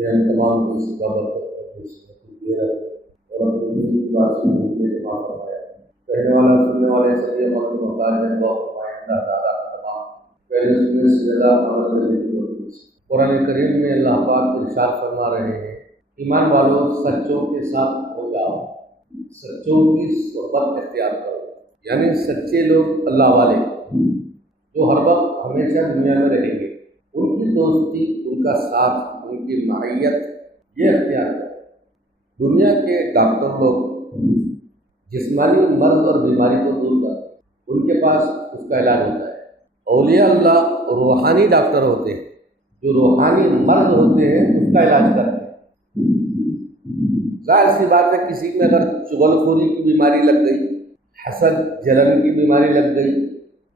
میں ہم تمام کو اس بابت دے رہے اور اپنی کی بات سننے کے لیے جمع فرمایا. کہنے والا سننے والے سبھی وقت محتاج ہے. بہت نمائندہ تعالیٰ تمام پہلے سننے سے زیادہ عمل کرنے کی کوشش. قرآن کریم میں اللہ پاک ارشاد فرما رہے ہیں ایمان والوں سچوں کے ساتھ ہو جاؤ, سچوں کی صحبت اختیار کرو. یعنی سچے لوگ اللہ والے جو ہر وقت ہمیشہ دنیا میں رہیں گے, ان کی دوستی, ان کا ساتھ, ان کی معیت یہ اختیار کرو. دنیا کے ڈاکٹر لوگ جسمانی مرض اور بیماری کو دور کرتے ہیں, ان کے پاس اس کا علاج ہوتا ہے. اولیاء اللہ روحانی ڈاکٹر ہوتے ہیں جو روحانی مرض ہوتے ہیں اس کا علاج کرتے ہیں. ظاہر سی بات ہے کسی میں اگر چغل خوری کی بیماری لگ گئی, حسد جلن کی بیماری لگ گئی,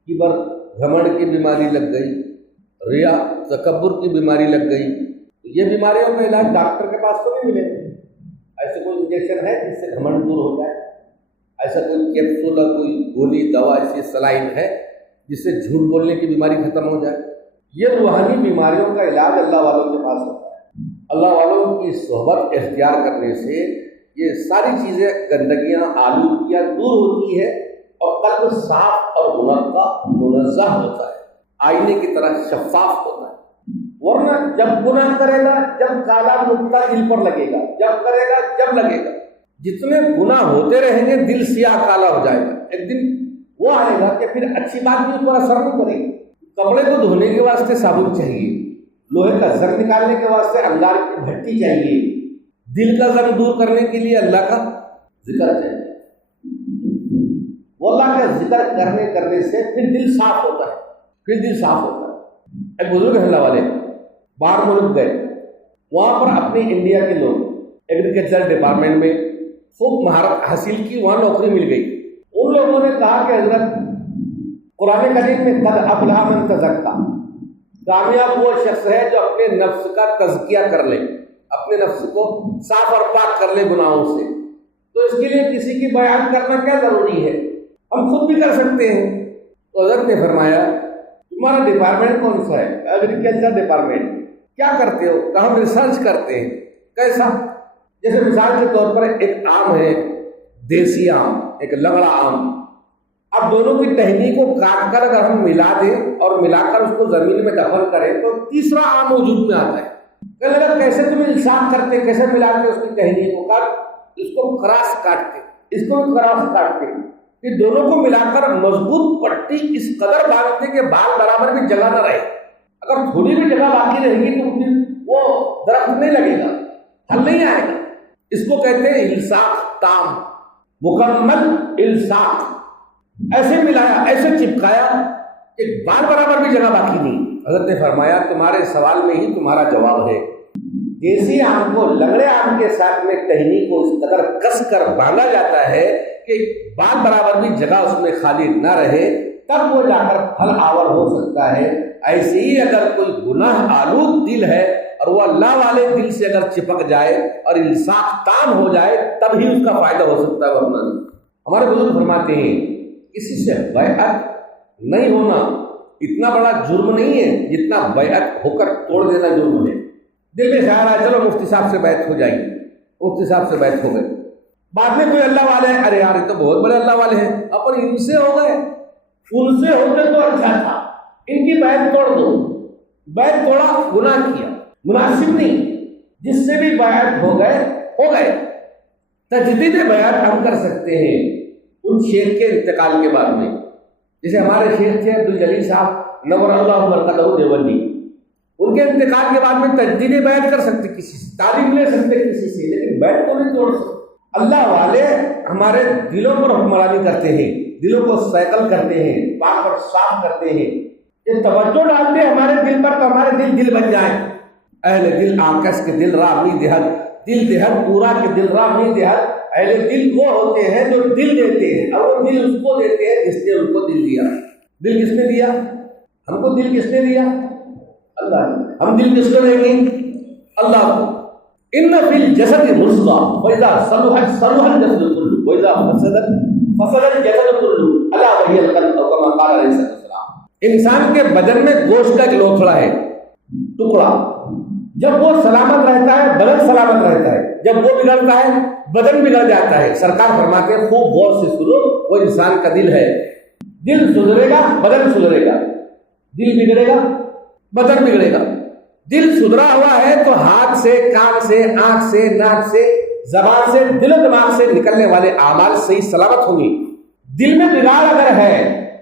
کبر گھمنڈ کی بیماری لگ گئی, ریا تکبر کی بیماری لگ گئی, تو یہ بیماریوں کا علاج ڈاکٹر کے پاس تو نہیں ملے. ایسے کوئی انجیکشن ہے جس سے گھمنڈ دور ہو جائے؟ ایسا کوئی کیپسول اور کوئی گولی دوا ایسی سلائن ہے جس سے جھوٹ بولنے کی بیماری ختم ہو جائے؟ یہ روحانی بیماریوں کا علاج اللہ والوں کے پاس ہوتا ہے. اللہ والوں کی صحبت اختیار کرنے سے یہ ساری چیزیں گندگیاں آلودگیاں دور ہوتی ہے اور قلب صاف اور منزہ ہوتا ہے, آئینے کی طرح شفاف ہوتا ہے. ورنہ جب گناہ کرے گا, جب کالا نقطہ دل پر لگے گا, جب کرے گا جب لگے گا, جتنے گناہ ہوتے رہیں گے دل سیاہ کالا ہو جائے گا. ایک دن وہ آئے گا کہ پھر اچھی بات بھی اس پر اثر نہیں کرے گی. کپڑے کو دھونے کے واسطے صابن چاہیے, لوہے کا زنگ نکالنے کے واسطے انگار کی بھٹی چاہیے, دل کا زنگ دور کرنے کے لیے اللہ کا ذکر چاہیے. وہ اللہ کا ذکر کرنے سے پھر دل صاف ہوتا ہے, پھر دل صاف ہوتا ہے. ایک بزرگ اللہ والے باہر ملک گئے, وہاں پر اپنے انڈیا کے لوگ ایگریکلچر ڈپارٹمنٹ میں خوب مہارت حاصل کی, وہاں نوکری مل گئی. ان لوگوں نے کہا کہ حضرت قرآن کریم میں قد افلح من تزکا, کامیاب وہ شخص ہے جو اپنے نفس کا تزکیہ کر لے, اپنے نفس کو صاف اور پاک کر لے گناہوں سے. تو اس کے لیے کسی کی بیان کرنا کیا ضروری ہے, ہم خود بھی کر سکتے ہیں. تو حضرت نے فرمایا تمہارا ڈپارٹمنٹ کون سا ہے؟ Agriculture department. کیا کرتے ہو؟ کہ ہم ریسرچ کرتے ہیں. کیسا؟ جیسے مثال کے طور پر ایک آم ہے, دیسی آم, ایک لنگڑا آم. اب دونوں کی ٹہنی کو کاٹ کر اگر ہم ملا دیں اور ملا کر اس کو زمین میں دفن کریں تو تیسرا آم وجود میں آتا ہے. کہنے لگا کیسے تم الزام کرتے, کیسے ملاتے اس کی ٹہنی کو, کاٹ اس کو کراس کاٹتے, اس کو کراس کاٹتے, کہ دونوں کو ملا کر مضبوط پٹی اس قدر باندھتے کہ بال برابر بھی جگہ نہ رہے. اگر تھوڑی بھی جگہ باقی رہے گی تو پھر وہ درخت نہیں لگے گا, پھل نہیں آئے گا. اس کو کہتے ہیں الصاق تام, مکمل الصاق. ایسے ملایا, ایسے چپکایا کہ بال برابر بھی جگہ باقی نہیں. حضرت نے فرمایا تمہارے سوال میں ہی تمہارا جواب ہے. دیسی آم کو لنگڑے آم کے ساتھ میں ٹہنی کو اس قدر کس کر باندھا جاتا ہے کہ بال برابر بھی جگہ اس میں خالی نہ رہے, تب وہ جا کر پھل آور ہو سکتا ہے. ایسے ہی اگر کوئی گناہ آلود دل ہے اور وہ اللہ والے دل سے اگر چپک جائے اور الصاق تام ہو جائے تب ہی اس کا فائدہ ہو سکتا ہے, ورنہ نہیں. ہمارے بزرگ فرماتے ہیں کسی سے بیعت نہیں ہونا اتنا بڑا جرم نہیں ہے جتنا بیعت ہو کر توڑ دینا جرم ہے. دل میں خیال آیا چلو مفتی صاحب سے بیعت ہو جائے گی, مفتی صاحب سے بیعت ہو گئے, بعد میں کوئی اللہ والے ہیں, ارے یار یہ تو بہت بڑے اللہ والے ہیں, اپن ان سے ہو گئے, ان سے ہوتے تو اچھا تھا, ان کی بیعت توڑ دو. بیعت توڑا گناہ کیا, مناسب نہیں. جس سے بھی بیعت ہو گئے. تجدید بیعت ہم کر سکتے ہیں ان شیخ کے انتقال کے بعد میں. جیسے ہمارے شیخ تھے عبدالجلیل صاحب نور اللہ برکتہ دیوبندی, ان کے انتقال کے بعد میں تجدید بیعت کر سکتے کسی سے, تعلیم لے سکتے کسی سے, لیکن بیعت کو نہیں توڑ سکتے. اللہ والے ہمارے دلوں پر حکمرانی کرتے ہیں, دلوں کو سیکل کرتے ہیں, پاک اور صاف کرتے ہیں. یہ توجہ ڈالتے ہیں ہمارے دل پر تو ہمارے دل بن جائیں. اہل دل آکس کے دل رامی دہت, دل دہت پورا کے دل رامی دہت. اہل دل وہ ہوتے ہیں جو دل دیتے ہیں, اور وہ دل اس کو دیتے ہیں جس نے ان کو دل دیا. دل کس نے دیا؟ ہم کو دل کس نے دیا؟ اللہ. ہم دل کس کو دیں گے؟ اللہ کو. ان فی الجسد مضغہ فاذا صلحت صلح الجسد كله واذا فسدت فسد الجسد كله الا وهي القلب او كما قال علیہ السلام. انسان کے بدن میں گوشت کا ایک لوتھڑا ہے, ٹکڑا, جب وہ سلامت رہتا ہے بدن سلامت رہتا ہے، جب وہ بگڑتا ہے بدن بگڑ جاتا ہے۔ سرکار فرماتے ہیں خوب غور سے سنو، وہ انسان کا دل ہے، دل سدھرے گا بدن سدھرے گا، دل بگڑے گا بدن بگڑے گا۔ دل سدھرا ہوا ہے تو ہاتھ سے، کان سے، آنکھ سے، ناک سے، زبان سے، دل و دماغ سے نکلنے والے اعمال صحیح سلامت ہوں گی۔ دل میں بگاڑ اگر ہے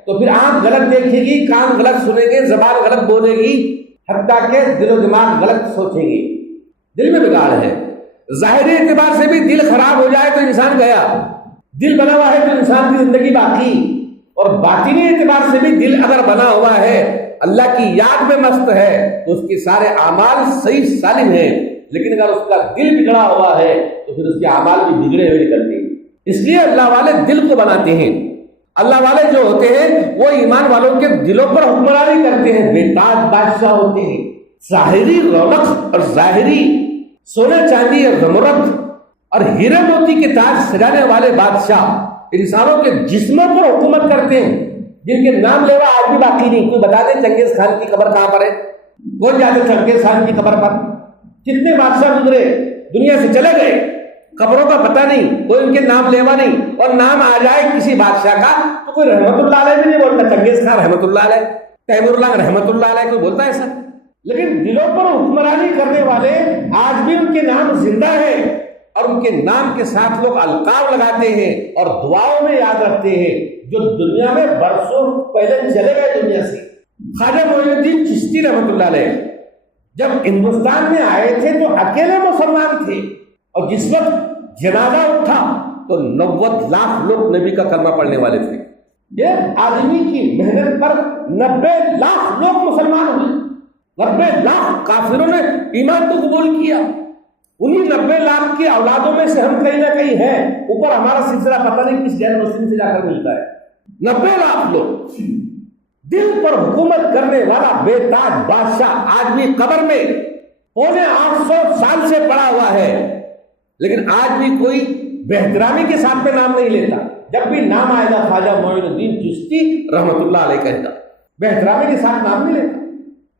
تو پھر آنکھ غلط دیکھے گی، کان غلط سنے گے، زبان غلط بولے گی، حتیٰ کہ دل و دماغ غلط سوچیں گے۔ دل میں بگاڑ ہے۔ ظاہری اعتبار سے بھی دل خراب ہو جائے تو انسان گیا، دل بنا ہوا ہے تو انسان کی زندگی باقی، اور باطنی اعتبار سے بھی دل اگر بنا ہوا ہے، اللہ کی یاد میں مست ہے، تو اس کے سارے اعمال صحیح سالم ہیں۔ لیکن اگر اس کا دل بگڑا ہوا ہے تو پھر اس کے اعمال بھی بگڑے ہوئے نکلتے ہیں۔ اس لیے اللہ والے دل کو بناتے ہیں۔ اللہ والے جو ہوتے ہیں وہ ایمان والوں کے دلوں پر حکمرانی کرتے ہیں، بے تاج بادشاہ ہوتے ہیں۔ ظاہری رونق اور ظاہری سونے چاندی اور زمرد اور ہیرے موتی کے تاج سجانے والے بادشاہ انسانوں کے جسموں پر حکومت کرتے ہیں، جن کے نام لیوا آج بھی باقی نہیں۔ کوئی بتا دے چنگیز خان کی قبر کہاں پر ہے؟ کون جاتے چنگیز خان کی قبر پر؟ کتنے بادشاہ گزرے، دنیا سے چلے گئے، قبروں کا پتہ نہیں، کوئی ان کے نام لیوا نہیں۔ اور نام آ جائے کسی بادشاہ کا تو کوئی رحمت اللہ علیہ بھی نہیں بولتا، چنگیز خان رحمت اللہ علیہ، تیمور اللہ رحمت اللہ علیہ، کوئی بولتا ہے ایسا؟ لیکن دلوں پر حکمرانی کرنے والے آج بھی ان کے نام زندہ ہیں، اور ان کے نام کے ساتھ لوگ القاب لگاتے ہیں اور دعاؤں میں یاد رکھتے ہیں، جو دنیا میں برسوں پہلے چلے گئے دنیا سے۔ خواجہ معین الدین چشتی رحمت اللہ علیہ جب ہندوستان میں آئے تھے تو اکیلے مسلمان تھے، اور جس وقت جنازہ اٹھا تو 90 لاکھ لوگ نبی کا کلمہ پڑھنے والے تھے۔ یہ آدمی کی محنت پر 90 لاکھ لوگ مسلمان ہوئے، 90 لاکھ کافروں نے ایمان تو قبول کیا۔ انہی 90 لاکھ کی اولادوں میں سے ہم کہیں نہ کہیں ہیں، اوپر ہمارا سلسلہ پتہ نہیں کس غیر مسلم سے جا کر ملتا ہے۔ 90 لاکھ لوگ، دل پر حکومت کرنے والا بے تاج بادشاہ آج بھی قبر میں 850 سال سے پڑا ہوا ہے، لیکن آج بھی کوئی بہترامی کے ساتھ میں نام نہیں لیتا۔ جب بھی نام آئے گا خواجہ معین الدین چشتی رحمت اللہ علیہ کہے گا، بہترامی کے ساتھ نام نہیں لیتا۔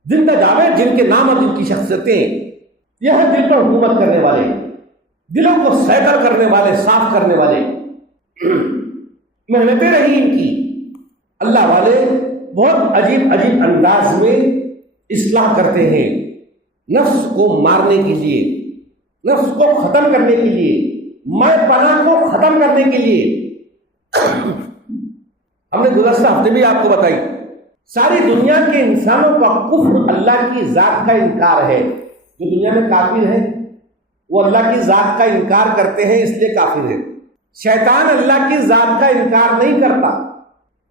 زندہ جاوید جن کے نام اور جن کی شخصیتیں، یہ ہے دل پر حکومت کرنے والے، دلوں کو سیکل کرنے والے، صاف کرنے والے۔ محنتیں رہی ان کی۔ اللہ والے بہت عجیب عجیب انداز میں اصلاح کرتے ہیں، نفس کو مارنے کے لیے، نفس کو ختم کرنے کے لیے، میں پناہ کو ختم کرنے کے لیے۔ ہم نے گزشتہ ہفتے بھی آپ کو بتائی، ساری دنیا کے انسانوں کا کفر اللہ کی ذات کا انکار ہے۔ جو دنیا میں کافر ہیں وہ اللہ کی ذات کا انکار کرتے ہیں، اس لیے کافر ہیں۔ شیطان اللہ کی ذات کا انکار نہیں کرتا،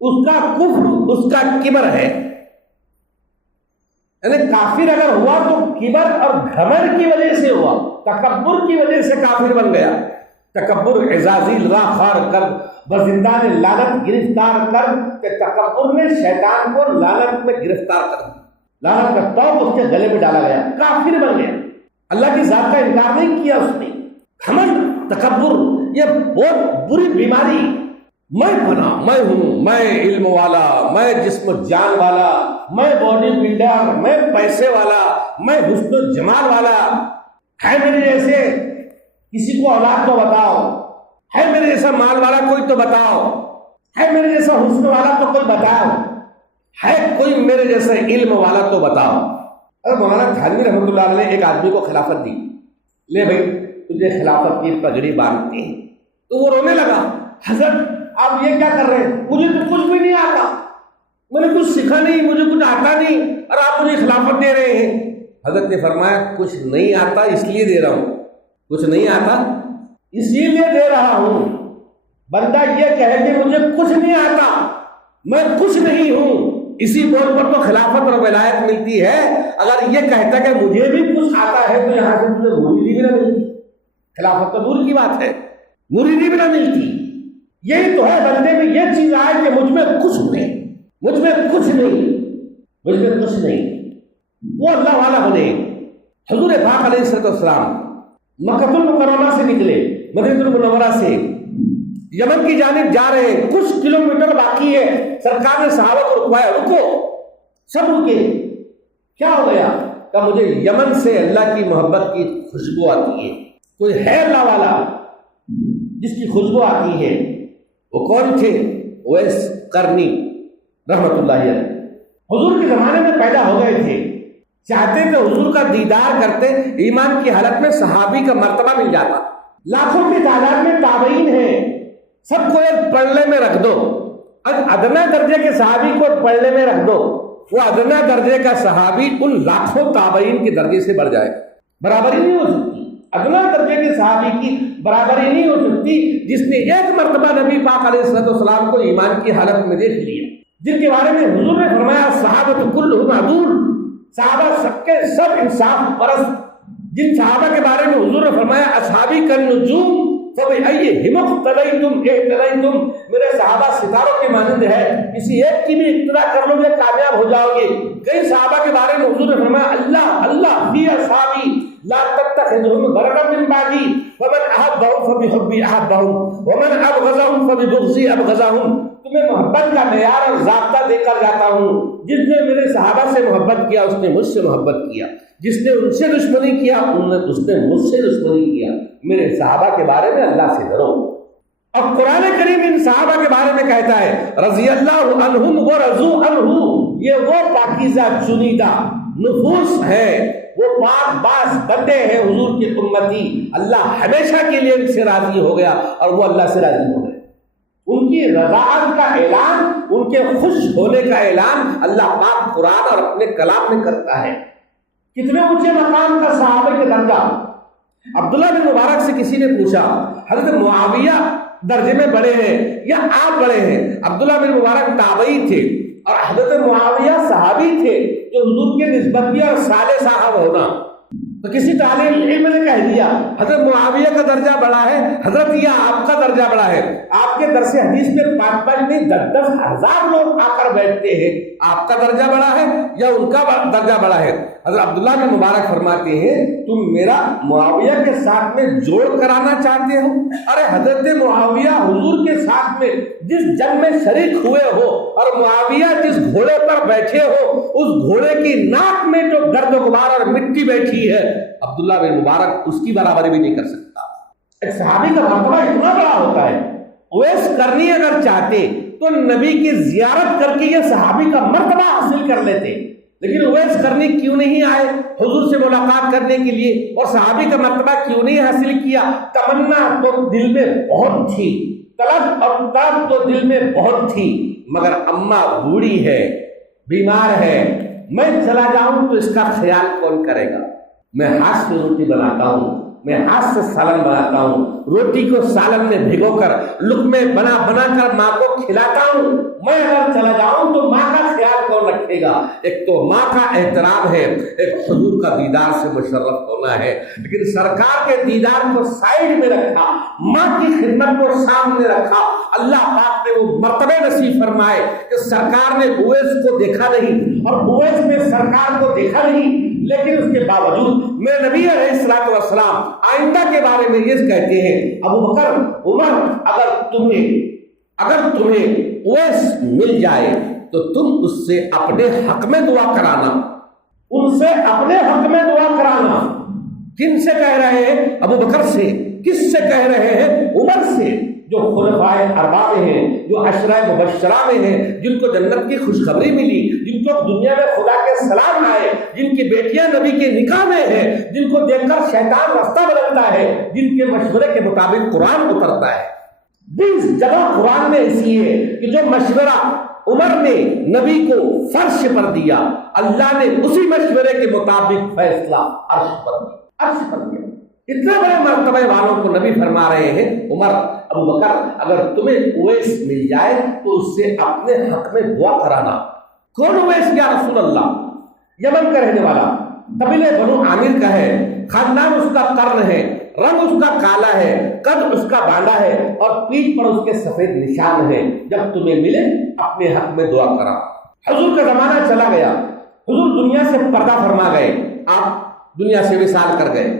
اس کا کفر، اس کا کبر ہے۔ یعنی کافر اگر ہوا تو کبر اور گھمنڈ کی وجہ سے ہوا، تکبر کی وجہ سے کافر بن گیا۔ تکبر عزازیل را خار کر بزندان لعنت گرفتار کر، کہ تکبر نے شیطان کو لعنت میں گرفتار کر دیا، لعنت کا توق اس کے گلے میں ڈالا گیا، کافر بن گیا۔ اللہ کی ذات کا انکار نہیں کیا اس نے۔ گھمنڈ، تکبر، یہ بہت بری بیماری۔ میں بنا، میں ہوں، میں علم والا، میں جسم جان والا، میں باڈی بلڈر، میں پیسے والا، میں حسن و جمال والا، ہے میرے جیسے کسی کو اولاد تو بتاؤ، ہے میرے جیسا مال والا کوئی تو بتاؤ، ہے میرے جیسا حسن والا تو کوئی بتاؤ، ہے کوئی میرے جیسا علم والا تو بتاؤ۔ اور مولانا تھانوی رحمۃ اللہ علیہ نے ایک آدمی کو خلافت دی، لے بھائی تجھے خلافت کی پگڑی باندھتے ہیں۔ تو وہ رونے لگا، حضرت آپ یہ کیا کر رہے ہیں؟ مجھے تو کچھ بھی نہیں آتا، میں نے کچھ سیکھا نہیں، مجھے کچھ آتا نہیں، اور آپ مجھے خلافت دے رہے ہیں۔ حضرت نے فرمایا کچھ نہیں آتا اس لیے دے رہا ہوں، کچھ نہیں آتا اسی لیے دے رہا ہوں۔ بندہ یہ کہے کہ مجھے کچھ نہیں آتا، میں کچھ نہیں ہوں، اسی بول پر تو خلافت اور ولایت ملتی ہے۔ اگر یہ کہتا کہ مجھے بھی کچھ آتا ہے تو یہاں سے تجھے مریدی بھی نہ ملتی، خلافت تو دور کی بات ہے، مریدی بھی نہ ملتی۔ یہی تو ہے بندے میں یہ چیز آئے کہ مجھ میں کچھ نہیں، مجھ میں کچھ نہیں، مجھ میں کچھ نہیں، وہ اللہ والا بنے۔ حضور پاک علیہ السلام مکہ المکرمہ سے نکلے، مدینہ المنورہ سے یمن کی جانب جا رہے ہیں، کچھ کلومیٹر باقی ہے، سرکار نے صحابہ کو رکوایا، رکو، سب رکے۔ کیا ہو گیا؟ کہ مجھے یمن سے اللہ کی محبت کی خوشبو آتی ہے. کوئی ہے اللہ والا جس کی خوشبو آتی ہے. وہ کون تھے؟ اویس قرنی رحمۃ اللہ علیہ. حضور کے زمانے میں پیدا ہو گئے تھے، چاہتے کہ حضور کا دیدار کرتے، ایمان کی حالت میں صحابی کا مرتبہ مل جاتا. لاکھوں کی تعداد میں تابعین ہیں، سب کو ایک پلڑے میں رکھ دو، ادنا درجے کے صحابی کو پلڑے میں رکھ دو، وہ ادنا درجے کا صحابی ان لاکھوں تابعین کے درجے سے بڑھ جائے. برابری نہیں ہو سکتی. ادنا درجے کے صحابی کی برابری نہیں ہو سکتی جس نے ایک مرتبہ نبی پاک علیہ السلام کو ایمان کی حالت میں دیکھ لیا، جن کے بارے میں حضور نے فرمایا صحابہ کلہم عدول، صحابہ سب کے سب انصاف پرست. جن صحابہ کے بارے میں حضور نے فرمایا اصحابی کالنجوم فبأیہم اقتدیتم اہتدیتم، میرے صحابہ ستاروں کے مانند ہے، کسی ایک کی بھی اقتدا کر لو گے کامیاب ہو جاؤ گے. کئی صحابہ کے بارے میں حضور نے فرمایا اللہ فی اصحابی لا تتخذهم غرضا من بعدی ومن احبهم فبحبی احبهم ومن ابغضهم فببغضی ابغضهم. تمہیں محبت کا معیار اور ضابطہ دے کر جاتا ہوں، جس نے میرے صحابہ سے محبت کیا اس نے مجھ سے محبت کیا، جس نے ان سے دشمنی کیا اس نے مجھ سے دشمنی کیا. میرے صحابہ کے بارے میں اللہ سے ڈرو. اور قرآن کریم ان صحابہ کے بارے میں کہتا ہے رضی اللہ عنہم ورضوا عنہ، یہ وہ پاکیزہ چنیدہ نفوس ہے، وہ پاک باز بندے ہیں حضور کے امتی، اللہ ہمیشہ کے لیے ان سے راضی ہو گیا اور وہ اللہ سے راضی ہو گئے. ان کی رضاعت کا اعلان، ان کے خوش ہونے کا اعلان اللہ پاک قرآن اور اپنے کلام میں کرتا ہے. کتنے اونچے مقام کا صحابہ کے درجہ. عبداللہ بن مبارک سے کسی نے پوچھا حضرت معاویہ درجے میں بڑے ہیں یا آپ بڑے ہیں؟ عبداللہ بن مبارک تابعی تھے اور حضرت معاویہ صحابی تھے جو حضور کے نسبت اور صالح صاحب ہونا. تو کسی طالب علم نے کہہ دیا حضرت معاویہ کا درجہ بڑا ہے، حضرت یہ آپ کا درجہ بڑا ہے. آپ کے درس حدیث میں 5 نہیں 10 ہزار لوگ آ کر بیٹھتے ہیں، آپ کا درجہ بڑا ہے یا ان کا درجہ بڑا ہے؟ حضرت عبداللہ بن مبارک فرماتے ہیں تم میرا معاویہ کے ساتھ میں جوڑ کرانا چاہتے ہو؟ ارے حضرت معاویہ حضور کے ساتھ میں جس جنگ میں شریک ہوئے ہو اور معاویہ جس گھوڑے پر بیٹھے ہو اس گھوڑے کی ناک میں جو گرد و غبار اور مٹی بیٹھی ہے عبداللہ بن مبارک اس کی برابری بھی نہیں کر سکتا. ایک صحابی کا مرتبہ اتنا بڑا ہوتا ہے. اویس قرنی اگر چاہتے تو نبی کی زیارت کر کے یہ صحابی کا مرتبہ حاصل کر لیتے، لیکن اویس قرنی کیوں نہیں آئے حضور سے ملاقات کرنے کے لیے اور صحابی کا مرتبہ کیوں نہیں حاصل کیا؟ تمنا تو دل میں بہت تھی، طلب اور طلب تو دل میں بہت تھی، مگر اماں بوڑھی ہے، بیمار ہے، میں چلا جاؤں تو اس کا خیال کون کرے گا؟ میں ہاتھ سے روٹی بناتا ہوں، میں ہاتھ سے سالن بناتا ہوں، روٹی کو سالن میں بھگو کر لقمے بنا کر ماں کو کھلاتا ہوں. میں اگر چلا جاؤں تو ماں کا خیال کون رکھے گا؟ ایک تو ماں کا احترام ہے، ایک حضور کا دیدار سے مشرف ہونا ہے، لیکن سرکار کے دیدار کو سائیڈ میں رکھا، ماں کی خدمت کو سامنے رکھا. اللہ پاک نے وہ مرتبے نصیب فرمائے کہ سرکار نے اویس کو دیکھا نہیں اور اویس نے سرکار کو دیکھا نہیں، لیکن اس کے باوجود میرے نبی علیہ الصلوۃ والسلام آئندہ کے بارے میں یہ کہتے ہیں ابو بکر عمر اگر تمہیں اویس مل جائے تو تم اس سے اپنے حق میں دعا کرانا، ان سے اپنے حق میں دعا کرانا. کن سے کہہ رہے ہیں؟ ابو بکر سے. کس سے کہہ رہے ہیں؟ عمر سے، جو خلفائے اربعہ میں ہیں، جو عشرہ مبشرہ میں ہیں، جن کو جنت کی خوشخبری ملی، جن کو دنیا میں خدا کے سلام آئے، جن کی بیٹیاں نبی کے نکاح میں ہیں، جن کو دیکھ کر شیطان رستہ بدلتا ہے، جن کے مشورے کے مطابق قرآن اترتا ہے. جس جگہ قرآن میں ایسی ہے کہ جو مشورہ عمر نے نبی کو فرش پر دیا، اللہ نے اسی مشورے کے مطابق فیصلہ عرش پر دیا. اتنے بڑے مرتبے والوں کو نبی فرما رہے ہیں عمر ابو بکر اگر تمہیں اویس مل جائے تو اس سے اپنے حق میں دعا کرانا. کون اویس یا رسول اللہ؟ یمن کا رہنے والا، قبیلے بنو عامر کا ہے، خاندان اس کا قرن ہے، رنگ اس کا کالا ہے، قد اس کا باندھا ہے اور پیٹھ پر اس کے سفید نشان ہے. جب تمہیں ملے اپنے حق میں دعا کرا. حضور کا زمانہ چلا گیا، حضور دنیا سے پردہ فرما گئے، آپ دنیا سے وصال کر گئے.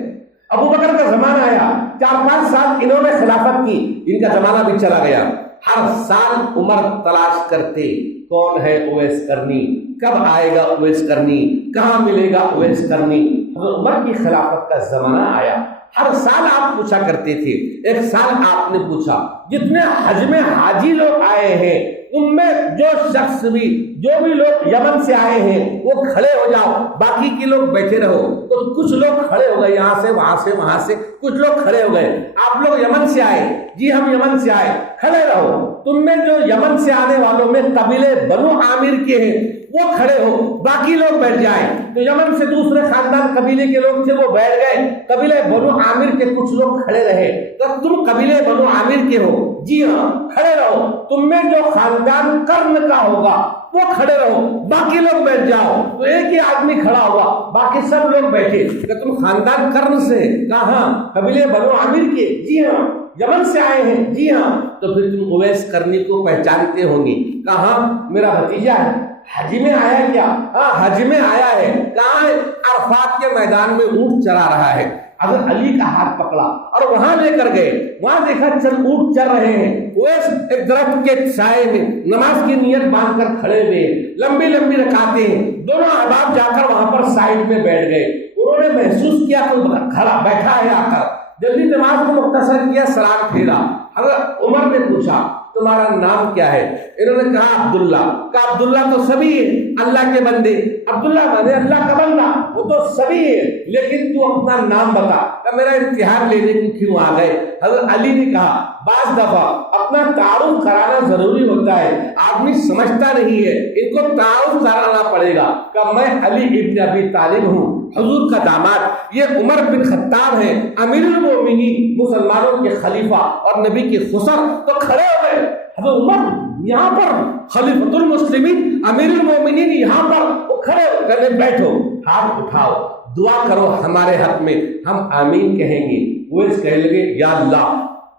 ابو بکر کا زمانہ آیا، 4-5 سال انہوں نے خلافت کی، ان کا زمانہ بھی چلا گیا. ہر سال عمر تلاش کرتے کون ہے اویس کرنی، کب آئے گا اویس کرنی، کہاں ملے گا اویس کرنی۔ حضرت عمر کی خلافت کا زمانہ آیا، ہر سال آپ پوچھا کرتے تھے، ایک سال آپ نے پوچھا جتنے حج میں حاجی لوگ آئے ہیں ان میں جو شخص بھی، جو بھی لوگ یمن سے آئے ہیں وہ کھڑے ہو جاؤ، باقی کے لوگ بیٹھے رہو۔ تو کچھ لوگ کھڑے ہو گئے، یہاں سے وہاں سے کچھ لوگ کھڑے ہو گئے۔ آپ لوگ یمن سے آئے؟ جی ہم یمن سے آئے، کھڑے رہو۔ تم میں جو یمن سے آنے والوں میں قبیلے بنو عامر کے ہیں وہ کھڑے ہو، باقی لوگ بیٹھ جائیں۔ تو یمن سے دوسرے خاندان قبیلے کے لوگ تھے وہ بیٹھ گئے، قبیلے بنو عامر کے کچھ لوگ کھڑے رہے۔ تو تم قبیلے بنو عامر کے ہو؟ جی ہاں، کھڑے رہو۔ تم میں جو خاندان قرن کا ہوگا وہ کھڑے رہو، باقی لوگ بیٹھ جاؤ۔ تو ایک ہی آدمی کھڑا ہوا، باقی سب لوگ بیٹھے۔ کہ تم خاندان قرن سے؟ کہاں؟ قبیلے بنو عامر کے؟ جی ہاں۔ یمن سے آئے ہیں؟ جی ہاں۔ تو پھر تم اویس کرنی کو پہچانتے ہوں گے۔ کہاں؟ میرا بھتیجا ہے، حج میں آیا کیا؟ ہاں حج میں آیا ہے۔ کہاں ہے؟ عرفات کے میدان میں اونٹ چرا رہا ہے۔ اگر علی کا ہاتھ پکڑا اور وہاں لے کر گئے، وہاں دیکھا چند اونٹ چر رہے ہیں، اویس ایک درخت کے سائے میں نماز کی نیت باندھ کر کھڑے ہوئے، لمبی لمبی رکعتیں ہیں۔ دونوں احباب جا کر وہاں پر سائڈ میں بیٹھ گئے۔ انہوں نے محسوس کیا کہ کھڑا بیٹھا ہے، آ کر جلدی نماز کو مختصر کیا، سلام پھیرا۔ حضرت عمر نے پوچھا تمہارا نام کیا ہے؟ انہوں نے کہا عبداللہ۔ کہا عبداللہ تو سبھی ہے، اللہ کے بندے۔ عبداللہ مانے اللہ کا بندہ، وہ تو سبھی ہے، لیکن تو اپنا نام بتا۔ کہ میرا امتحان لینے کو کیوں آ گئے؟ حضرت علی نے کہا بعض دفعہ اپنا تعارف کرانا ضروری ہوتا ہے، آدمی سمجھتا نہیں ہے، ان کو تعارف کرانا پڑے گا۔ کہ میں علی ابن ابی طالب ہوں، حضور کا داماد۔ یہ عمر بن خطاب ہے، امیر المومنین، مسلمانوں کے خلیفہ اور نبی کے خسر۔ تو کھڑے ہو گئے حضرت عمر یہاں پر، خلیفۃ المسلمین امیر المومنین یہاں پر، وہ کھڑے ہو کر بیٹھو، ہاتھ اٹھاؤ، دعا کرو ہمارے حق میں، ہم آمین کہیں گے۔ وہ اس کہنے لگے یا اللہ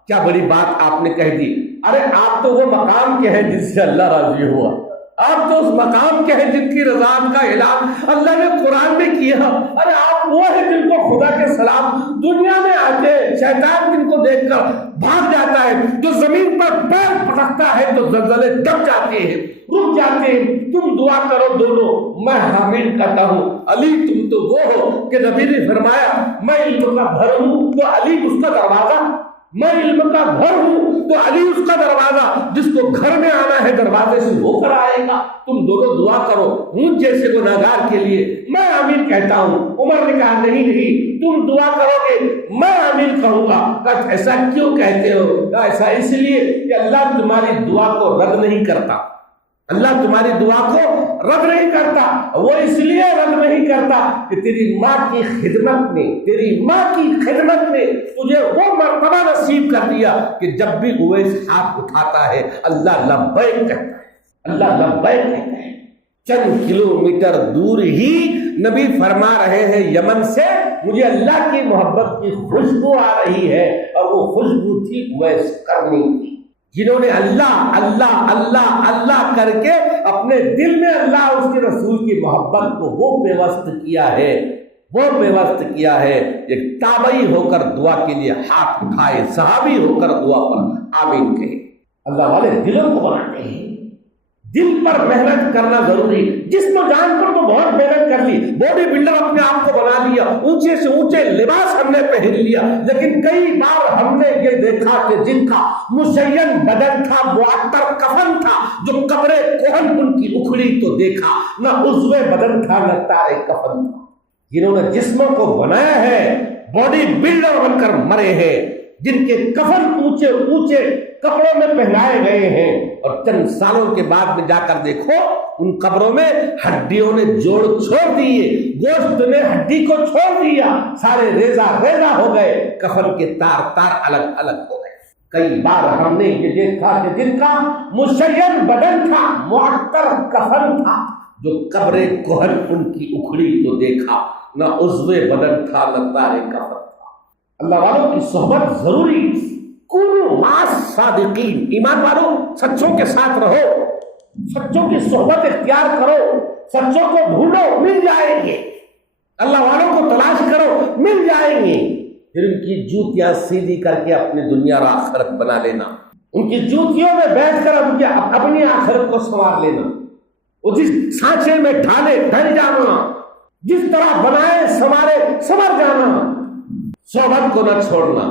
کیا بڑی بات آپ نے کہہ دی۔ ارے آپ تو وہ مقام کے ہیں جس سے اللہ راضی ہوا، آپ تو اس مقام کے ہیں جن کی رضا کا اعلان اللہ نے قرآن میں کیا۔ ارے آپ وہ ہیں جن کو خدا کے سلام دنیا میں آتے شیطان جن کو دیکھ کر بھاگ جاتا ہے، جو زمین پر پیر پٹکتا ہے تو زلزلے دب جاتے ہیں، رک جاتے ہیں۔ تم دعا کرو دونوں، میں حامد کہتا ہوں علی تم تو وہ ہو کہ نبی نے فرمایا میں علم کا گھر ہوں تو علی اس کا دروازہ، میں علم کا گھر ہوں تو علی اس کا دروازہ، جس کو گھر میں آنا ہے دروازے سے ہو کر آئے گا۔ تم دونوں دعا کرو مجھ جیسے گناہگار کے لیے، میں آمین کہتا ہوں۔ عمر نے کہا نہیں تم دعا کرو گے میں آمین کہوں گا۔ کہا ایسا کیوں کہتے ہو؟ کہا ایسا اس لیے کہ اللہ تمہاری دعا کو رد نہیں کرتا، اللہ تمہاری دعا کو رد نہیں کرتا۔ وہ اس لیے رد نہیں کرتا کہ تیری ماں کی خدمت نے، تیری ماں کی خدمت نے تجھے وہ مرتبہ نصیب کر دیا کہ جب بھی اویس ہاتھ اٹھاتا ہے اللہ لبیک کہتا ہے، اللہ لبیک کہتا ہے۔ چند کلومیٹر دور ہی نبی فرما رہے ہیں یمن سے مجھے اللہ کی محبت کی خوشبو آ رہی ہے، اور وہ خوشبو تھی اویس کرنی کی، جنہوں نے اللہ اللہ اللہ اللہ کر کے اپنے دل میں اللہ اس کے رسول کی محبت کو وہ پیوست کیا ہے، وہ پیوست کیا ہے۔ ایک تابعی ہو کر دعا کے لیے ہاتھ اٹھائے، صحابی ہو کر دعا پر آمین کہے۔ اللہ والے دلوں کو بناتے ہیں، دل پر محنت کرنا ضروری۔ جسم و جان پر تو بہت محنت کر لی، باڈی بلڈر اپنے آپ کو بنا لیا، اونچے سے اونچے لباس ہم نے پہن لیا، لیکن کئی بار ہم نے یہ دیکھا کہ جن کا مشین بدن تھا، معطر کفن تھا، جو قبر کوہن ان کی اکھڑی تو دیکھا، نہ عضو بدن تھا نہ تار کفن تھا۔ جنہوں نے جسموں کو بنایا ہے باڈی بلڈر بن کر مرے ہیں، جن کے کفن اونچے اونچے کپڑوں میں پہنائے گئے ہیں، اور چند سالوں کے بعد میں جا کر دیکھو ان قبروں میں ہڈیوں نے جوڑ چھوڑ دیے، گوشت نے ہڈی کو چھوڑ دیا، سارے ریزہ ریزہ ہو گئے، کفن کے تار تار الگ الگ ہو گئے۔ کئی بار ہم نے یہ دیکھا کہ جن کا مشین بدن تھا، معطر کفن تھا، جو قبر کوہن ان کی اکھڑی تو دیکھا، نہ عضو بدن تھا نہ تار کفن تھا۔ اللہ والوں کی صحبت ضروری، کونوا مع صادقین، ایمان والوں سچوں کے ساتھ رہو، سچوں کی صحبت اختیار کرو، سچوں کو ڈھونڈو مل جائیں گے، اللہ والوں کو تلاش کرو مل جائیں گے، پھر ان کی جوتیاں سیدھی کر کے اپنی دنیا اور آخرت بنا لینا۔ ان کی جوتیوں میں بیٹھ کر ان کی اپنی آخرت کو سنوار لینا، وہ جس سانچے میں ڈھالے ڈھل جانا، جس طرح بنائے سنوارے سنور جانا، صحبت کو نہ چھوڑنا،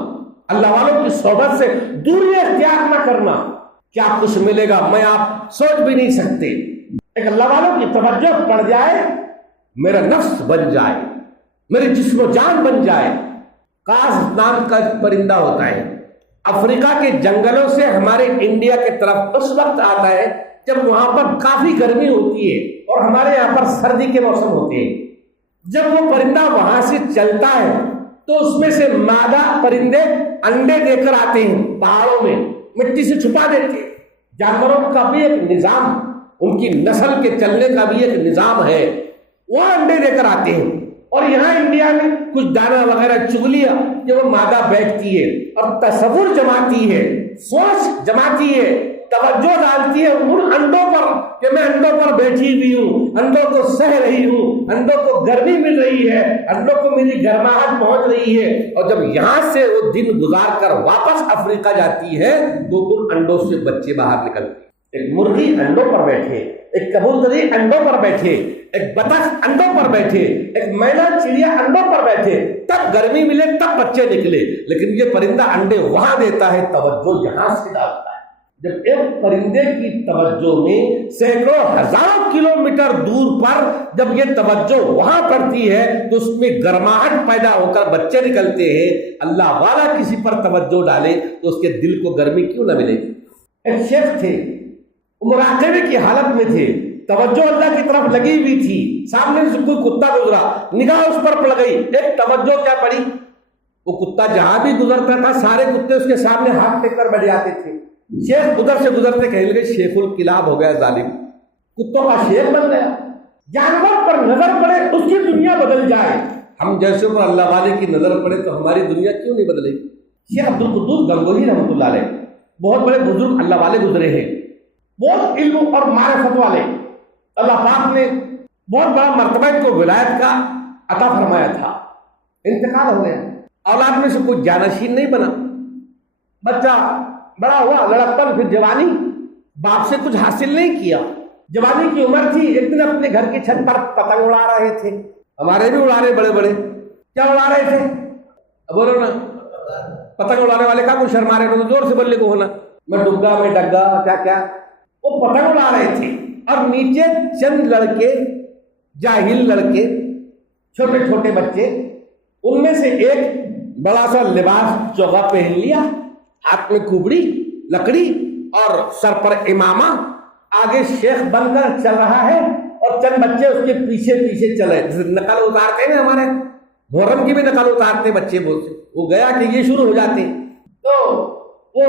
اللہ والوں کی صحبت سے دوری اختیار نہ کرنا۔ کیا کچھ ملے گا میں آپ سوچ بھی نہیں سکتے۔ ایک اللہ والوں کی توجہ پڑ جائے، میرا نفس بن جائے، میری جسم و جان بن جائے۔ کاز نام کا پرندہ ہوتا ہے، افریقہ کے جنگلوں سے ہمارے انڈیا کی طرف اس وقت آتا ہے جب وہاں پر کافی گرمی ہوتی ہے اور ہمارے یہاں پر سردی کے موسم ہوتے ہیں۔ جب وہ پرندہ وہاں سے چلتا ہے تو اس میں سے مادہ پرندے انڈے دے کر آتے ہیں، پہاڑوں میں مٹی سے چھپا دیتے ہیں۔ جانوروں کا بھی ایک نظام، ان کی نسل کے چلنے کا بھی ایک نظام ہے، وہ انڈے دے کر آتے ہیں۔ اور یہاں انڈیا میں کچھ دانا وغیرہ چگ لیا کہ وہ مادہ بیٹھتی ہے اور تصور جماتی ہے، سوچ جماتی ہے، توجہ ڈالتی ہے ان انڈوں پر کہ میں انڈوں پر بیٹھی ہوئی ہوں، انڈوں کو سہ رہی ہوں، انڈوں کو گرمی مل رہی ہے، انڈوں کو میری گرماہٹ پہنچ رہی ہے۔ اور جب یہاں سے وہ دن گزار کر واپس افریقہ جاتی ہے تو ان انڈوں سے بچے باہر نکلتے ہیں۔ ایک مرغی انڈوں پر بیٹھے، ایک کبوتری انڈوں پر بیٹھے، ایک بطخ انڈوں پر بیٹھے، ایک مینا چڑیا انڈوں پر بیٹھے، تب گرمی ملے تب بچے نکلے۔ لیکن یہ پرندہ انڈے وہاں دیتا ہے، توجہ یہاں سے ڈالتا ہے۔ جب ایک پرندے کی توجہ میں سینکڑوں ہزاروں کلومیٹر دور پر جب یہ توجہ وہاں پڑتی ہے تو اس میں گرماہٹ پیدا ہو کر بچے نکلتے ہیں۔ اللہ والا کسی پر توجہ ڈالے تو اس کے دل کو گرمی کیوں نہ ملے گی۔ ایک شیخ تھے، مراقبے کی حالت میں تھے، توجہ اللہ کی طرف لگی ہوئی تھی، سامنے سے کوئی کتا گزرا، نگاہ اس پر پڑ گئی، ایک توجہ کیا پڑی، وہ کتا جہاں بھی گزرتا تھا سارے کتے اس کے سامنے ہاتھ ٹیک کر بیٹھ جاتے تھے۔ شیخ ادھر سے گزرتے کہنے لگے شیخ الکلاب ہو گیا ظالم، کتوں کا شیخ بن گیا۔ جانور پر نظر پڑے اس کی دنیا بدل جائے، ہم جیسے پر اللہ والے کی نظر پڑے تو ہماری دنیا کیوں نہیں بدلے گی۔ شیخ عبدالقدوس گنگوہی رحمۃ اللہ علیہ بہت بڑے بزرگ اللہ والے گزرے ہیں، بہت علم اور معرفت والے، اللہ پاک نے بہت بڑا مرتبہ کو ولایت کا عطا فرمایا تھا، انتقال ہو گیا، اولاد میں سے کوئی جانشین نہیں بنا، بچہ بڑا ہوا، لڑکپن، پھر جوانی، باپ سے کچھ حاصل نہیں کیا، جوانی کی عمر تھی، ایک دن اپنے گھر کی چھت پر پتنگ اڑا رہے تھے، ہمارے بھی اڑا رہے بڑے بڑے، کیا اڑا رہے تھے بولو نا، پتنگ اڑانے والے کا کوئی شرما رہے تو زور سے بولنے کو ہونا، میں ڈگا میں ڈگا کیا کیا، وہ پتنگ اڑا رہے تھے اور نیچے چند لڑکے، جاہل لڑکے، چھوٹے چھوٹے بچے، ان میں سے ایک بڑا سا لباس چوغا پہن لیا، ہاتھ میں کبڑی لکڑی اور سر پر امامہ، آگے شیخ بن کر چل رہا ہے اور چند بچے اس کے پیچھے پیچھے چلے، نقل اتارتے ہیں ہمارے محرم کی بھی نقل اتارتے بچے، بولتے وہ گیا کہ یہ شروع ہو جاتے، تو وہ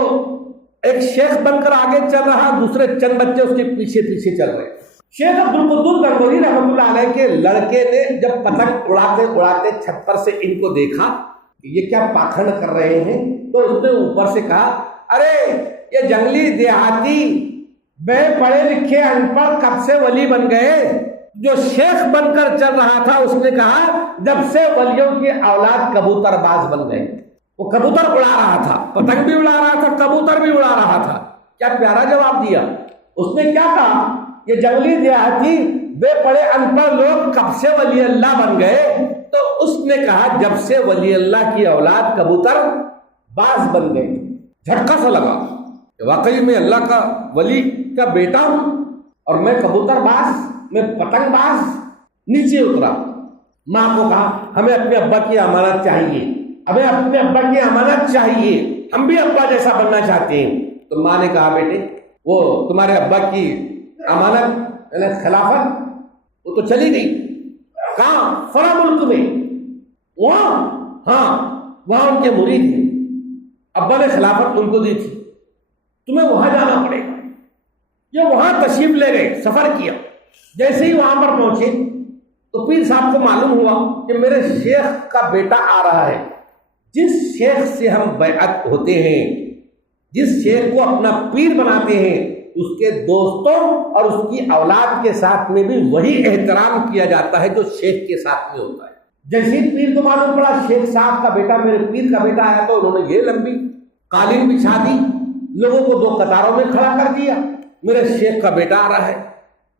ایک شیخ بن کر آگے چل رہا، دوسرے چند بچے اس کے پیچھے پیچھے چل رہے۔ شیخ عبدالقدوس گنگوہی رحمۃ اللہ علیہ کے لڑکے نے جب پتنگ اڑاتے اڑاتے چھت پر سے ان کو دیکھا کہ یہ کیا پاکھنڈ کر رہے ہیں، تو اس نے اوپر سے کہا ارے یہ جنگلی دیہاتی بے پڑھے لکھے ان پڑھ کب سے ولی بن گئے۔ جو شیخ بن کر چل رہا تھا اس نے کہا جب سے ولیوں کی اولاد کبوتر باز بن گئے۔ وہ کبوتر اڑا رہا تھا، پتنگ بھی اڑا رہا تھا، کبوتر بھی اڑا رہا تھا۔ کیا پیارا جواب دیا اس نے، کیا کہا یہ جنگلی دیہاتی بے پڑھے ان پڑھ لوگ کب سے ولی اللہ بن گئے، تو اس نے کہا جب سے ولی اللہ کی اولاد کبوتر باز بن گئے۔ جھٹکا سا لگا کہ واقعی میں اللہ کا ولی کا بیٹا ہوں اور میں کبوتر باز، میں پتنگ باز۔ نیچے اترا، ماں کو کہا ہمیں اپنے ابا کی امانت چاہیے، ہمیں اپنے ابا کی امانت چاہیے، ہم بھی ابا جیسا بننا چاہتے ہیں۔ تو ماں نے کہا بیٹے وہ تمہارے ابا کی امانت یعنی خلافت وہ تو چلی گئی، کہاں؟ فلاں ملک میں، وہاں، ہاں وہاں ان کے مرید ہیں، ابا نے خلافت ان کو دی تھی، تمہیں وہاں جانا پڑے گا۔ یہ وہاں تشریف لے گئے، سفر کیا، جیسے ہی وہاں پر پہنچے تو پیر صاحب کو معلوم ہوا کہ میرے شیخ کا بیٹا آ رہا ہے۔ جس شیخ سے ہم بیعت ہوتے ہیں، جس شیخ کو اپنا پیر بناتے ہیں، اس کے دوستوں اور اس کی اولاد کے ساتھ میں بھی وہی احترام کیا جاتا ہے جو شیخ کے ساتھ میں ہوتا ہے۔ جیسے پیر کو معلوم پڑا شیخ صاحب کا بیٹا میرے پیر کا بیٹا آیا تو انہوں نے یہ لمبی قالین بچھا دی، لوگوں کو دو قطاروں میں کھڑا کر دیا، میرے شیخ کا بیٹا آ رہا ہے،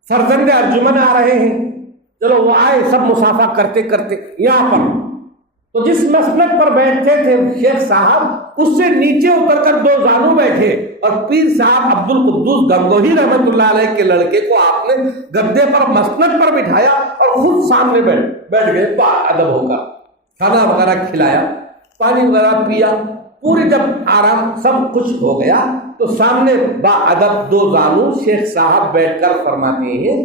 فرزند ارجمن آ رہے ہیں، چلو وہ آئے، سب مصافحہ کرتے کرتے یہاں پر تو جس مسند پر بیٹھے تھے شیخ صاحب اس سے نیچے اتر کر دو زانو بیٹھے، اور پیر صاحب عبد القدوس گنگوہی رحمۃ اللہ علیہ کے لڑکے کو آپ نے گدے پر مسند پر بٹھایا اور خود سامنے بیٹھ گئے، با ادب ہو کر کھانا وغیرہ کھلایا، پانی وغیرہ پیا، پوری جب آرام سب کچھ ہو گیا تو سامنے با ادب دو زانو شیخ صاحب بیٹھ کر فرماتے ہیں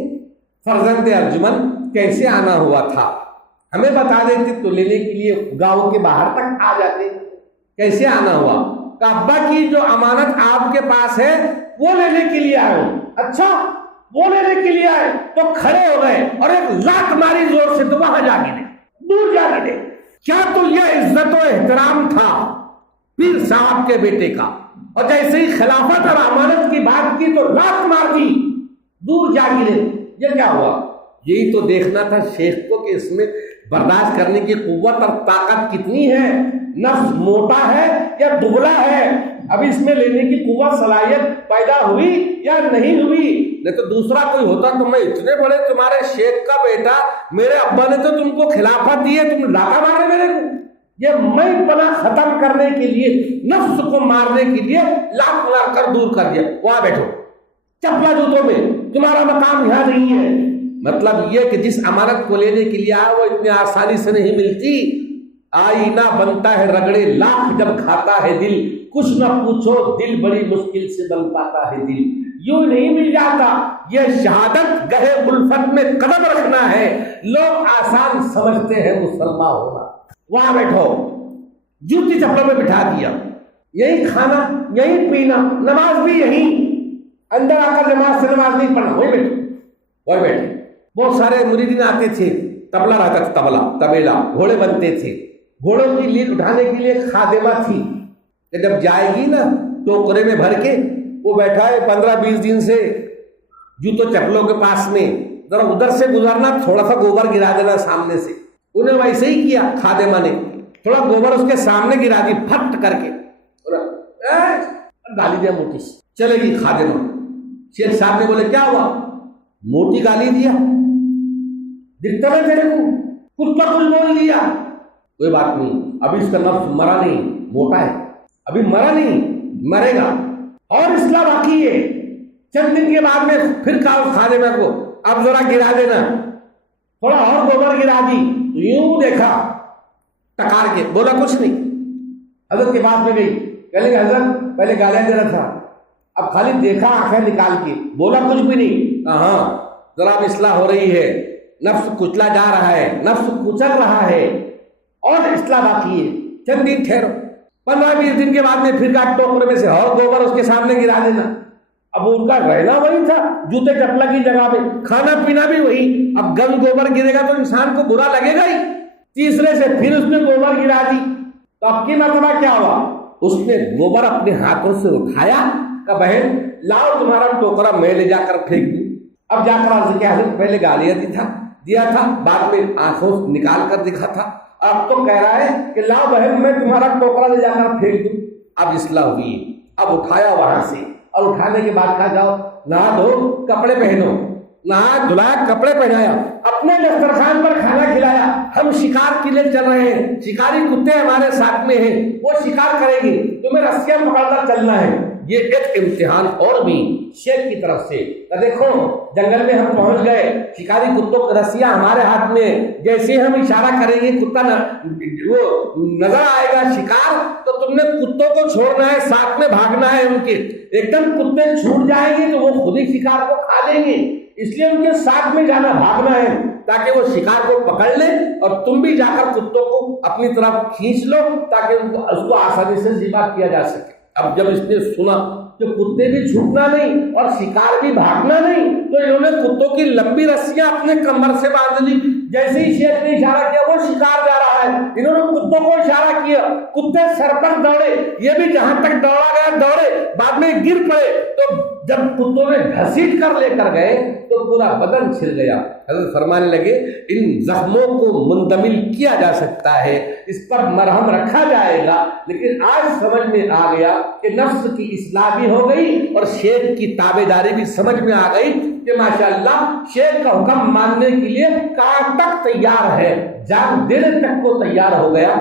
فرزند ارجمن کیسے آنا ہوا تھا، ہمیں بتا دیتے تو لینے کے لیے گاؤں کے باہر تک آ جاتے، کیسے آنا ہوا؟ کہ ابا کی جو امانت آپ کے پاس ہے وہ لینے کے لیے آئے ہوں۔ اچھا وہ لینے کے لیے آئے تو کھڑے ہو گئے اور ایک لات ماری زور سے تو وہاں جا گرے، دور جا گرے۔ کیا تو یہ عزت و احترام تھا پیر صاحب کے بیٹے کا، اور جیسے ہی خلافت اور امانت کی بات کی تو لات مار دی، دور جا گرے۔ یہ کیا ہوا؟ یہی تو دیکھنا تھا شیخ کو کہ اس میں برداشت کرنے کی قوت اور طاقت کتنی ہے، نفس موٹا ہے یا دبلا ہے، ابھی اس میں لینے کی قوت صلاحیت پیدا ہوئی یا نہیں ہوئی؟ نہیں تو دوسرا کوئی ہوتا تو میں اتنے بڑے تمہارے شیخ کا بیٹا، میرے ابا نے تو تم کو خلافت دی ہے، تم لاتا مارے میرے کو؟ یہ میں پناہ ختم کرنے کے لیے، نفس کو مارنے کے لیے لات مار کر دور کر دیا، وہاں بیٹھو چپلا جوتوں میں، تمہارا مقام یہاں نہیں ہے۔ مطلب یہ کہ جس امانت کو لینے کے لیے آیا وہ اتنی آسانی سے نہیں ملتی، آئینہ بنتا ہے رگڑے لاکھ جب کھاتا ہے دل، کچھ نہ پوچھو دل بڑی مشکل سے بن پاتا ہے دل، یوں نہیں مل جاتا۔ یہ شہادت گہے الفت میں قدم رکھنا ہے، لوگ آسان سمجھتے ہیں مسلمان ہونا۔ وہاں بیٹھو، جوتی چپلوں میں بٹھا دیا، یہی کھانا یہی پینا، نماز بھی یہی، اندر آ کر نماز سے نماز نہیں پڑھنا، وہی بیٹھو وہی بیٹھے۔ بہت سارے مریدین آتے تھے، تبلا رہتا تھا، طبیلا، گھوڑے بنتے تھے، گھوڑوں کی لیڈ اٹھانے کے لیے خادمہ تھی کہ جب جائے گی نا ٹوکرے میں بھر کے، وہ بیٹھا ہے 15-20 دن سے جوتوں چپلوں کے پاس میں، ذرا ادھر سے گزرنا، تھوڑا سا گوبر گرا دینا سامنے سے۔ انہیں ویسے ہی کیا، خادمہ نے تھوڑا گوبر اس کے سامنے گرا دی پھٹ کر کے، گالی دیا موٹی سی، چلے گی خادمہ۔ شیخ صاحب نے بولے کیا ہوا؟ موٹی گالی دیا، دکھتا ہے تیرے کو، کچھ تو کچھ بول دیا، کوئی بات نہیں، ابھی اس کا نفس مرا نہیں، موٹا ہے، ابھی مرا نہیں، مرے گا، اور اصلاح باقی ہے۔ چند دن کے بعد میں پھر کہا خادمہ کو اب ذرا گرا دینا، تھوڑا اور گوبر گرا دی، یوں دیکھا ٹکار کے، بولا کچھ نہیں۔ حضرت کے پاس میں گئی، کہنے کہ حضرت پہلے گالیاں دے رہا تھا، اب خالی دیکھا آنکھیں نکال کے، بولا کچھ بھی نہیں۔ ہاں ذرا اب اصلاح ہو رہی ہے، نفس کچلا جا رہا ہے، نفس کچل رہا ہے، اور اصلاح باقی ہے، چند دن ٹھہرو۔ 15-20 دن کے بعد میں پھر کا ٹوکرے میں سے اور گوبر اس کے سامنے گرا دینا۔ اب ان کا رہنا وہی تھا، جوتے چپلا کی جگہ پہ، کھانا پینا بھی وہی، اب گند گوبر گرے گا تو انسان کو برا لگے گا ہی۔ تیسرے سے پھر اس نے گوبر گرا دی، تو اب کی مرتبہ کیا ہوا؟ اس نے گوبر اپنے ہاتھوں سے اٹھایا کہ بہن لاؤ تمہارا ٹوکرا میں لے جا کر پھینک دوں۔ اب جا کر عرض کیا، حضرت پہلے گالیاں دیا تھا، بعد میں آنکھوں نکال کر دکھا تھا، اب تو کہہ رہا ہے کہ لاؤ بہن میں تمہارا ٹوکرا لے جا کر پھینک دوں۔ اب اصلاح ہوئی، اب اٹھایا وہاں سے، اور اٹھانے کے بعد کہا جاؤ نہا دھو کپڑے پہنو، نہا دھلایا کپڑے پہنایا، اپنے دسترخوان پر کھانا کھلایا۔ ہم شکار کے لیے چل رہے ہیں، شکاری کتے ہمارے ساتھ میں ہیں، وہ شکار کریں گے، تمہیں رسیاں پکڑ کر چلنا ہے۔ یہ ایک امتحان اور بھی شیخ کی طرف سے، دیکھو جنگل میں ہم پہنچ گئے، شکاری کتوں کی رسیاں ہمارے ہاتھ میں، جیسے ہم اشارہ کریں گے کتا وہ نظر آئے گا شکار، تو تم نے کتوں کو چھوڑنا ہے، ساتھ میں بھاگنا ہے ان کے، ایک دم کتے چھوٹ جائیں گے تو وہ خود ہی شکار کو کھا لیں گے، اس لیے ان کے ساتھ میں جانا، بھاگنا ہے، تاکہ وہ شکار کو پکڑ لیں اور تم بھی جا کر کتوں کو اپنی طرف کھینچ لو، تاکہ اس کو آسانی سے ذبح کیا جا سکے۔ اب جب اس نے سنا کہ کتے بھی چھوٹنا نہیں اور شکار بھی بھاگنا نہیں، تو انہوں نے کتوں کی لمبی رسیاں اپنے کمر سے باندھ لی۔ جیسے ہی شیخ نے اشارہ کیا وہ شکار جا رہا ہے، انہوں نے کتوں کو اشارہ کیا، کتے سر پر دوڑے، یہ بھی جہاں تک دوڑا گیا دوڑے، بعد میں گر پڑے تو جب کتوں نے گھسیٹ کر لے کر گئے تو پورا بدن چھل گیا. حضرت فرمانے لگے ان زخموں کو مندمل کیا جا سکتا ہے, اس پر مرہم رکھا جائے گا, لیکن آج سمجھ میں آ گیا کہ نفس کی اصلاح بھی ہو گئی اور شیخ کی تابع داری بھی سمجھ میں آ گئی کہ ماشاءاللہ شیخ کا حکم ماننے کے لیے کہاں تک تیار ہے, جان دینے تک کو تیار ہو گیا.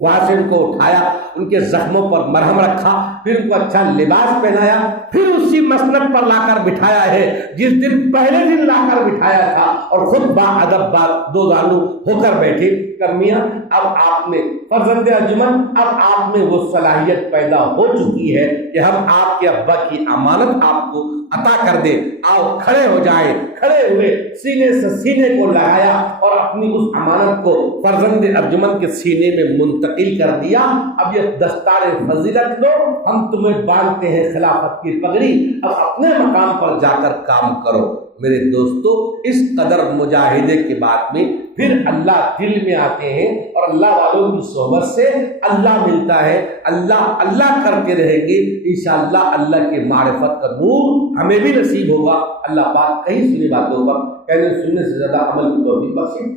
وہاں سے ان کو اٹھایا, ان کے زخموں پر مرہم رکھا, پھر ان کو اچھا لباس پہنایا, پھر اسی مسند پر لا کر بٹھایا ہے جس دن پہلے دن لا کر بٹھایا تھا, اور خود باادب دو زانو ہو کر بیٹھے کہ میاں اب آپ میں فرزند ارجمن, اب آپ میں وہ صلاحیت پیدا ہو چکی ہے کہ ہم آپ کے ابا کی امانت آپ کو عطا کر دیں, آؤ کھڑے ہو جائیں. کھڑے ہوئے سینے سے سینے کو لگایا اور اپنی اس امانت کو فرزند ارجمن کے سینے میں منتقل کر دیا. اب یہ دستار فضیلت لو, ہم تمہیں باندھتے ہیں خلافت کی پگڑی, اب اپنے مقام پر جا کر کام کرو. میرے دوستو, اس قدر مجاہدے کے بعد میں پھر اللہ دل میں آتے ہیں اور اللہ والوں کی صحبت سے اللہ ملتا ہے. اللہ اللہ کرتے رہیں گے انشاءاللہ اللہ کے معرفت کا نور ہمیں بھی نصیب ہوگا. اللہ پاک کہیں سنی باتوں پر کہنے سننے سے زیادہ عمل کی توفیق بخشے.